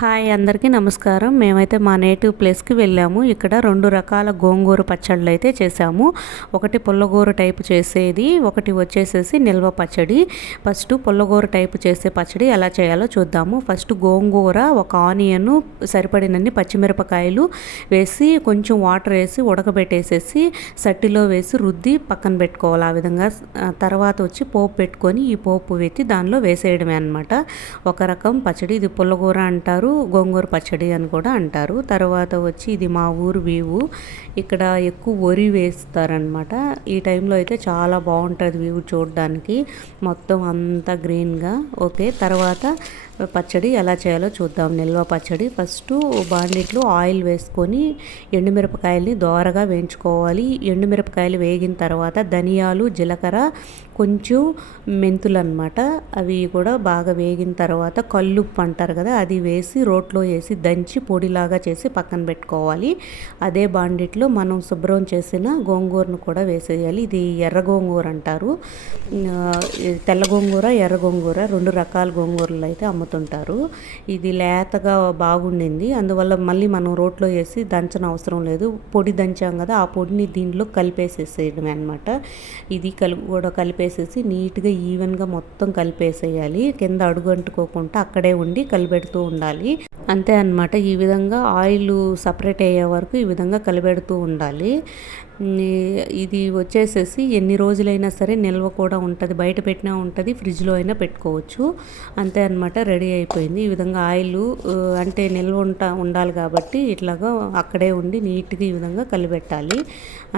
Hi అందరికీ నమస్కారం. మేమైతే మా నేటివ్ ప్లేస్కి వెళ్ళాము. ఇక్కడ 2 రకాల గోంగూర పచ్చళ్ళు అయితే చేసాము. ఒకటి పుల్లగూర టైపు చేసేది, ఒకటి వచ్చేసేసి నిల్వ పచ్చడి. ఫస్ట్ పుల్లగూర టైపు చేసే పచ్చడి ఎలా చేయాలో చూద్దాము. ఫస్ట్ గోంగూర, ఒక ఆనియన్, సరిపడినన్ని పచ్చిమిరపకాయలు వేసి కొంచెం వాటర్ వేసి ఉడకబెట్టేసేసి సట్టిలో వేసి రుద్ది పక్కన పెట్టుకోవాలి. ఆ విధంగా తర్వాత వచ్చి పోపు పెట్టుకొని ఈ పోపు వెత్తి దానిలో వేసేయడమే అనమాట. ఒక రకం పచ్చడి. ఇది పుల్లగూర అంటారు, గోంగూర పచ్చడి అని కూడా అంటారు. తర్వాత వచ్చి ఇది మా ఊరు వీవు. ఇక్కడ ఎక్కువ వరి వేస్తారనమాట. ఈ టైంలో అయితే చాలా బాగుంటుంది వ్యూ చూడడానికి, మొత్తం అంతా గ్రీన్గా. ఓకే, తర్వాత పచ్చడి ఎలా చేయాలో చూద్దాం. నిల్వ పచ్చడి ఫస్ట్ బాండిట్లో ఆయిల్ వేసుకొని ఎండుమిరపకాయల్ని దోరగా వేయించుకోవాలి. ఎండుమిరపకాయలు వేగిన తర్వాత ధనియాలు, జీలకర్ర, కొంచెం మెంతులు అనమాట, అవి కూడా బాగా వేగిన తర్వాత కల్లుప్పు అంటారు కదా, అది వేసి రోట్లో వేసి దంచి పొడిలాగా చేసి పక్కన పెట్టుకోవాలి. అదే బాండిట్లో మనం శుభ్రం చేసిన గోంగూరను కూడా వేసేయాలి. ఇది ఎర్ర గోంగూర అంటారు. తెల్ల గోంగూర, ఎర్ర గోంగూర 2 రకాల గోంగూరలు అయితే అమ్ముతుంటారు. ఇది లేతగా బాగుండింది, అందువల్ల మళ్ళీ మనం రోట్లో వేసి దంచన అవసరం లేదు. పొడి దంచాం కదా, ఆ పొడిని దీంట్లో కలిపేసేసేయడమే అనమాట. ఇది కూడా కలిపేసేసి నీట్గా ఈవెన్గా మొత్తం కలిపేసేయాలి. కింద అడుగంటుకోకుండా అక్కడే ఉండి కలిపెడుతూ ఉండాలి. అంతే అన్నమాట. ఈ విధంగా ఆయిల్ సపరేట్ అయ్యే వరకు ఈ విధంగా కలిపెడుతూ ఉండాలి. ఇది వచ్చేసేసి ఎన్ని రోజులైనా సరే నిల్వ కూడా ఉంటుంది, బయట పెట్టినా ఉంటుంది, ఫ్రిడ్జ్లో అయినా పెట్టుకోవచ్చు. అంతే అన్నమాట, రెడీ అయిపోయింది. ఈ విధంగా ఆయిల్ అంటే నిల్వ ఉండాలి కాబట్టి ఇట్లాగా అక్కడే ఉండి నీట్గా ఈ విధంగా కలిపెట్టాలి.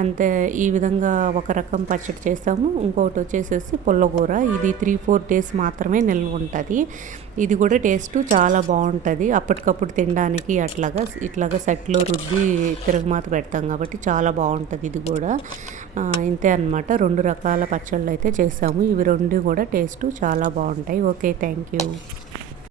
అంతే. ఈ విధంగా ఒక రకం పచ్చడి చేస్తాము. ఇంకొకటి వచ్చేసేసి పుల్లగూర. ఇది 3-4 డేస్ మాత్రమే నిల్వ ఉంటుంది. ఇది కూడా టేస్ట్ చాలా బాగుంటుంది, అప్పటికప్పుడు తినడానికి. ఇట్లాగా సట్లో రుద్ది తిరగమాత పెడతాం కాబట్టి చాలా బాగుంటుంది ఇది కూడా. ఇంతే అన్నమాట. 2 రకాల పచ్చళ్ళు అయితే చేసాము. ఇవి 2 కూడా టేస్ట్ చాలా బాగుంటాయి. Okay, thank you.